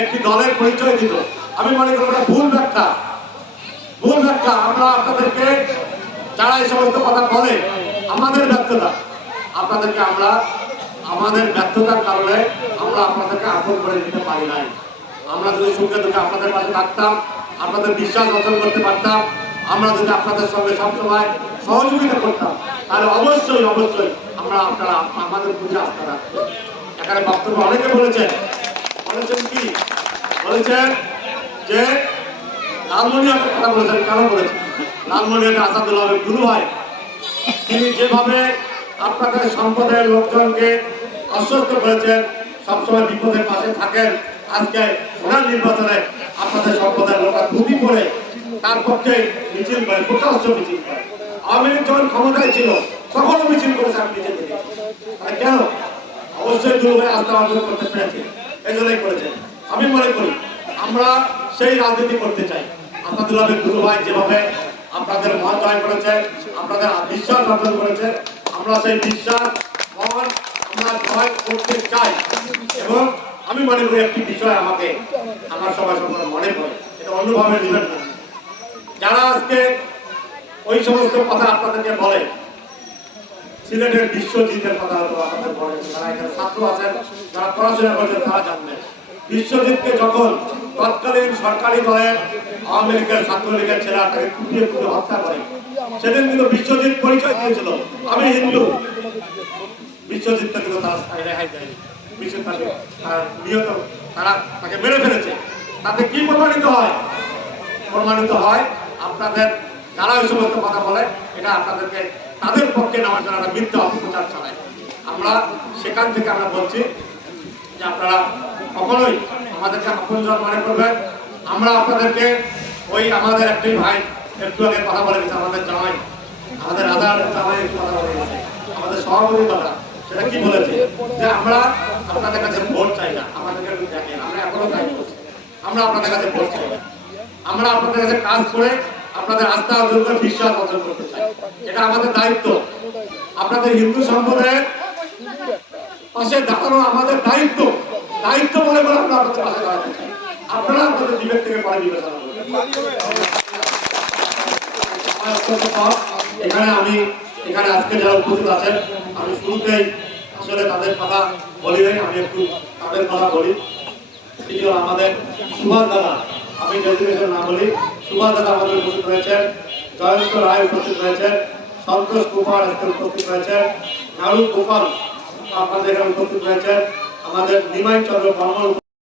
একটি দলের পরিচয় দিত। আমি মনে করি এটা ভুল ব্যাখ্যা। আমরা আপনাদেরকে যারা এই সমস্ত কথা বলে আমাদের ব্যর্থতা, আপনাদেরকে আমাদের ব্যর্থতার কারণে আমরা আপনাদেরকে আপন করে দিতে পারি নাই। আমরা যদি সুখে দুঃখে আপনাদের পাশে থাকতাম, আপনাদের বিশ্বাস অর্জন করতে পারতাম, আমরা যদি আপনাদের সঙ্গে সবসময় সহযোগিতা করতাম, তাহলে অবশ্যই আপনারা আমাদের প্রতি আস্থা রাখতেন। এখানে বক্তব্য অনেকে বলেছেন যে লালমনিরহাটের কথা বলেছেন। কেন বলেছেন? লালমনিরহাটে আসাদুল্লাহ গুরু হয়, তিনি যেভাবে আপনাদের সম্প্রদায়ের লোকজনকে আশ্বস্ত করেছেন, সবসময় বিপদের পাশে থাকেন, আজকে ওনার নির্বাচনে আপনাদের সম্প্রদায়ের লোকরা ধুতি পরে তার পক্ষে মিছিল করে, প্রকাশ্য মিছিল করে। আওয়ামী লীগ যখন ক্ষমতায় ছিল তখনও মিছিল করেছে, আপনি নিজে থেকে। কেন? অবশ্যই দুর্ভাবে আস্থা অর্জন করতে পেরেছে, এই জন্যই করেছেন। আমি মনে করি আমরা সেই রাজনীতি করতে চাই। আসাদুল্লাহ গুরু ভাই যেভাবে আপনাদের মন জয় করেছে, আপনাদের বিশ্বাস অর্জন করেছে, আমরা সেই বিশ্বাস আমরা জয় করতে চাই। এবং আমি মনে করি একটি বিষয় আমার সবাই মনে পড়ে, এটা অন্যভাবে নেবেন না। যারা আজকে ওই সমস্ত কথা আপনাদেরকে বলে, সিলেটের বিশ্বজিতের কথা হয়তো আপনাদের বলে, যারা এখানে ছাত্র আছেন, যারা পড়াশোনা করছেন, তারা জানবেন বিশ্বজিৎকে যখন তৎকালীন সরকারি দলের আওয়ামী লীগের ছাত্রলীগের ছেলেরা তাকে কুপিয়ে হত্যা করে, সেদিন কিন্তু বিশ্বজিৎ পরিচয় দিয়েছিল আমি হিন্দু। বিশ্বজিৎকে কিন্তু তারা রেহাই দেয়নি, তারা তাকে মেরে ফেলেছে। তাতে কি প্রমাণিত হয়? আপনাদের যারা ওই সমস্ত কথা বলে, এটা আপনাদেরকে তাদের পক্ষে নেওয়ার জন্য একটা মিথ্যা অপপ্রচার চালায়। আমরা সেখান থেকে বলছি যে আপনারা কখনোই আমাদেরকে আপনজন মনে করবেন। আমরা আপনাদেরকে আমাদের একটি ভাই একটু আগে কথা বলে গেছে, আমাদের জামাই, আমাদের রাজার জামাই একটু কথা বলে গেছে, আমাদের সভাপতি দাদা, সেটা কি বলেছে যে আমরা আপনাদের কাছে ভোট চাই না, আমাদেরকে একটু দেখেন, আমরা এখনো তাই বলছি, আমরা আপনাদের কাছে ভোট চাই না, আমরা আপনাদের কাছে কাজ করে আপনাদের আস্থা অর্জন করে বিশ্বাস অর্জন করতে চাই। এটা আমাদের দায়িত্ব। আপনাদের হিন্দু সম্প্রদায়ের পাশে দাঁড়ানো আমাদের দায়িত্ব মনে করে আমরা আপনাদের পাশে দাঁড়াতে চাই। আপনারা আপনাদের বিবেক থেকে পরে বিবেচনা করবেন। এখানে আজকে যারা উপস্থিত আছেন, আমি শুরুতেই আসলে তাদের কথা বলি নাই, আমি একটু তাদের কথা বলি। আমাদের সুভাষ দাদা, আমি ডেজিগনেশন না বলি, সুভাষ দাদা আমাদের উপস্থিত রয়েছেন, জয়ন্ত রায় উপস্থিত রয়েছেন, সন্তোষ কুমার উপস্থিত রয়েছেন, নারু গোপাল আপনাদের এখানে উপস্থিত রয়েছেন, আমাদের নিমাই চন্দ্র বর্মন